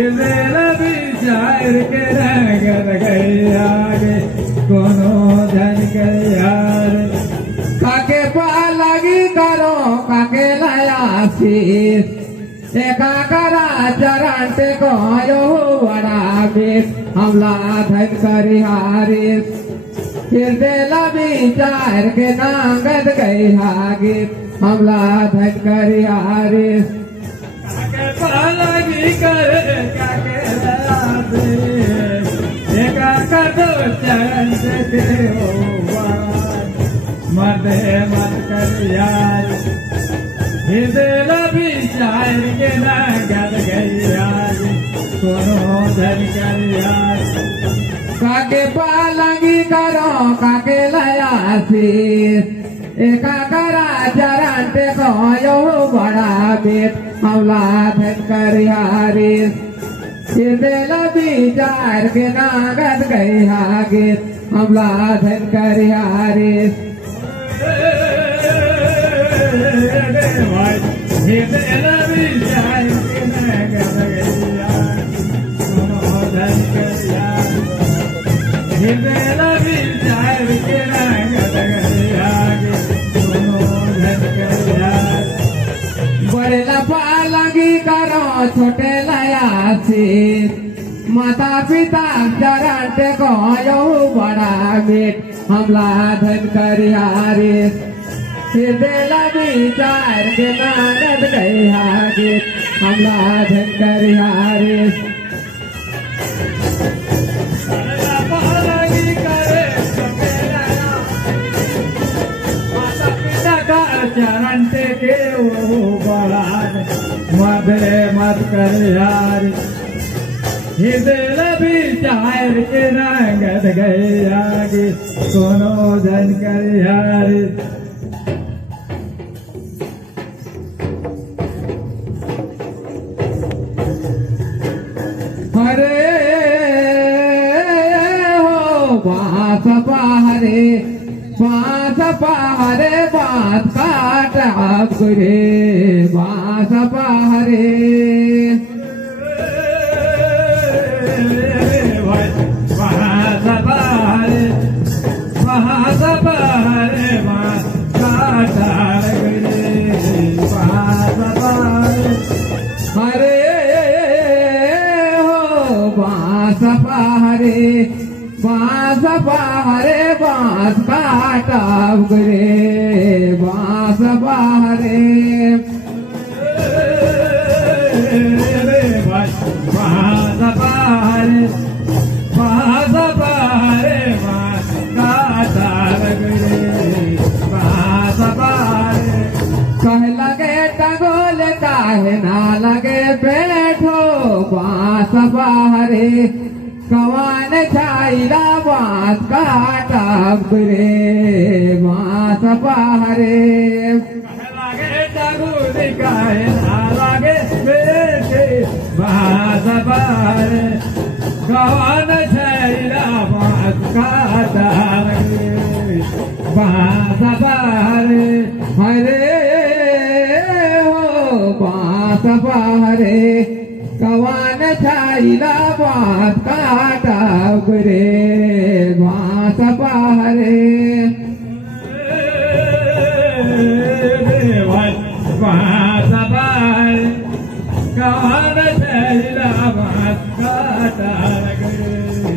भी शायर के रंगत गई आगे कोनो धन के यार काके पालगी करो काके लया शीस एका करा चरण ते को यो बड़ा बीस हमला धन करी हारिस विचार के नांगत गई हागे हमला धन करी हारिस काके पालगी करे काके लया शीस एका करो चरण ते हो मदे मत कर यार भी शायर के नगद गई यार कोनो धन कर यार काके पालंगी करो काके लया शीस एका करा चरण ते को यो बड़ा बेट हमला धन कर यारिस विचार के नागद गई हागे हमला धन कर यारिस बड़े पालंगी करो छोटे लया शीस माता पिता चरण ते को यो बड़ा बेट हमला धन कर यारिस विचार के नागद गई हागे हमला धन कर यारिस माता पिता का चरण ते के वो बड़ा मदे मत कर यार विचार के नागद गई आगे कोनो धन कर यार हरे हो बास पहरे बास काट गुरे बास पहरे बास पहरे बास काटा गुरे बास पहरे बास पहरे बास काटा गुरे बास पहरे कह लगे टगोल काहे ना लगे बैठो बास पहरे कवान छाईला बास काटा गुरे बास पहरे लागे टगुल काहे ना लागे बेटे बास पहरे कवान छाईला बास काटा गुरे बास पहरे हरे हो बास पहरे कवान छाईला बास काटा गुरे बास पहरे बास पहरे कवान छाईला बास काटा गुरे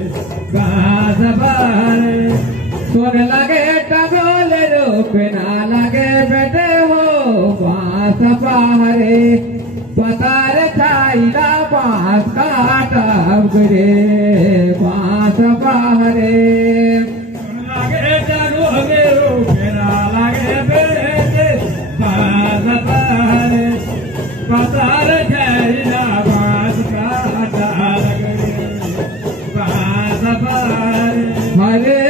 बास पहरे सोग लगे टगोल रूप ना लगे बेटे हो बास पहरे पतार छाईला बास काटा गुरे बास पहरे लगे टगोले रूपेरा लगे बेटे बास पहरे पतार छाईला बास काटा गुरे बास पहरे हरे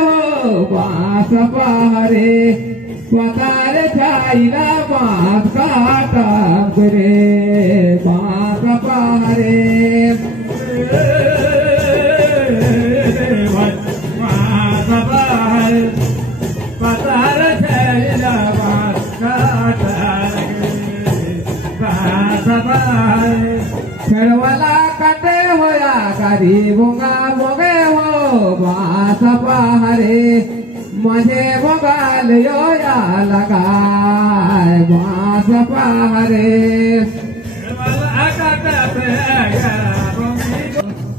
हो बास पहरे पतार छाईला बास काटा गुरे बास पहरे बास पहरे पतार छाईला बास काटा गुरे बास पहरे खेड़वाला काटे होया गाड़ी बोंगा बोगे हो बास पहारे मजे बोगाल योया लगाए बास पहारे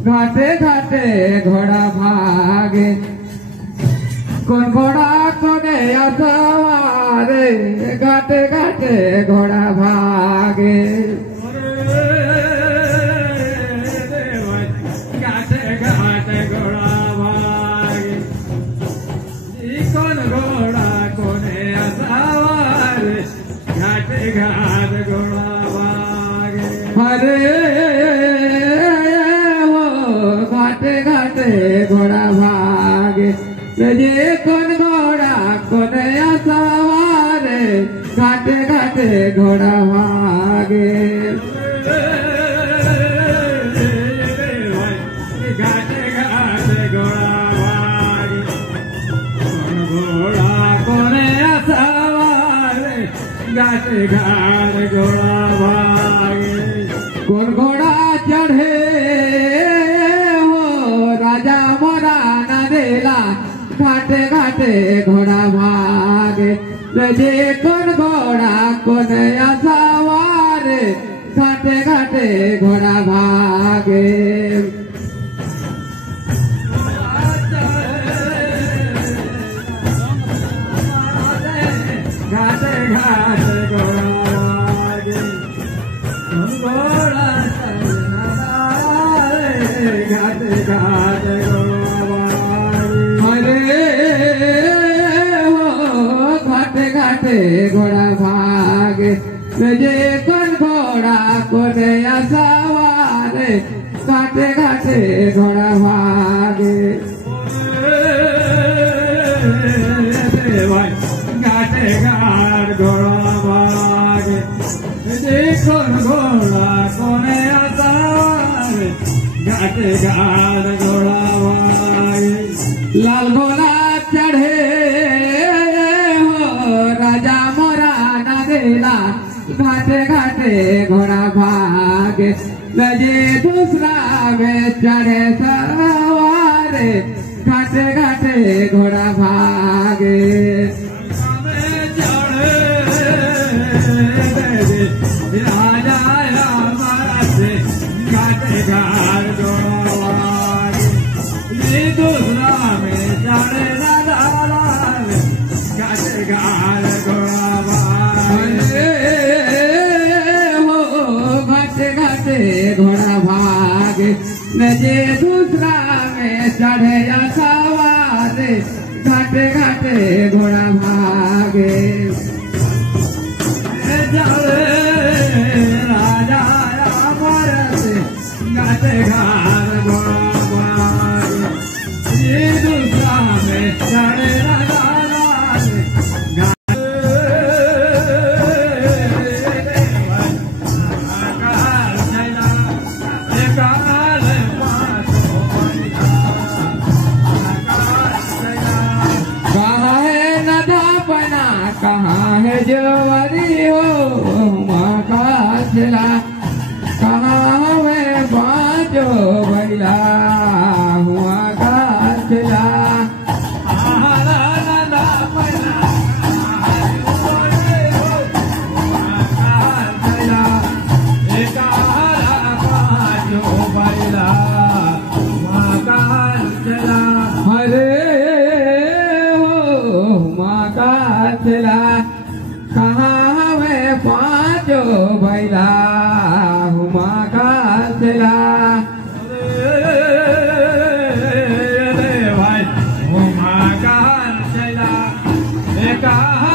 घाटे घाटे घोड़ा भागे कौन घोड़ा कोने सवारे घाटे घाटे घोड़ा भागे घाटे घाटे घोड़ा भागे कौन घोड़ा कोने सवारे घाटे घाटे घोड़ा भागे हरे घाटे घाटे घोड़ा भागे ये कौन घोड़ा कौन सवारे घाटे घाटे घोड़ा भागे घाटे घाटे घोड़ा भागे कौन घोड़ा कौन सवारे घाटे घाटे घोड़ा भागे कौन घोड़ा चढ़े राजा मोरा न देला घाटे घाटे घोड़ा भागे जे कौन घोड़ा कौन सवारे घाटे घाटे घोड़ा भागे घाटे घाटे घोड़ा भागे घोड़ा घाटे घाटे घाटे घोड़ा भागे जे कौन घोड़ा कौन सवारे घाटे घाटे घोड़ा भागे घाटे घाट घोड़ा भागे जे कौन घोड़ा कौन सवारे घाटे घाट घोड़ा भागे लाल घोड़ा चढ़े राजा मोरा न देला घाटे घाटे घोड़ा भागे जे दूसरा में चढ़े सवारे घाटे घाटे घोड़ा भागे राजा हमारा से घाटे घाट घोड़ा भागे दूसरा में चढ़े घाटे घाट घोड़ा भागे घाटे घाटे घोड़ा भागे जे दूसरा में चढ़े सवारे घाटे घाटे घोड़ा भागे राजा से घाटे घाट घोड़ा भागे दूसरा में चढ़े कहाँ है जवारी हो माँ का चला कहाँ है बाजो भैया हुआ का चला कहाँ है पाँचो भैला हुआ का चला भाई हुआ का चला